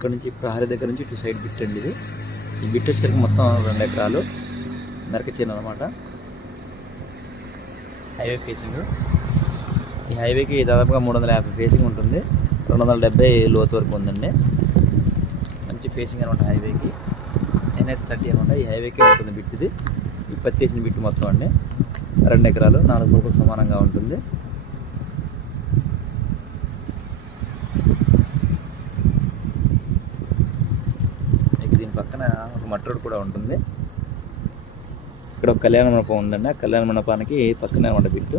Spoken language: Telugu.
ఇక్కడ నుంచి ప్రహరీ దగ్గర నుంచి ఇటు సైడ్ బిట్ అండి ఇది. ఈ బిట్ వచ్చేసరికి మొత్తం 2 ఎకరాలు మెరక చేను అనమాట. Highway facing. ఈ హైవేకి దాదాపుగా 350 ఫేసింగ్ ఉంటుంది. 270 లోతు వరకు ఉందండి. మంచి ఫేసింగ్ అనమాట హైవేకి. NH30 అనమాట. ఈ హైవేకి ఉంటుంది బిట్ ఇది. ఈ పత్తి వేసిన బిట్ మొత్తం అండి 2 ఎకరాలు 4 పొలాలకు సమానంగా ఉంటుంది. దీని పక్కన ఒక మట్టి రోడ్ కూడా ఉంటుంది. ఇక్కడ ఒక కళ్యాణ మండపం ఉందండి. ఆ కళ్యాణ మండపానికి పక్కనే ఉన్న బిట్టు.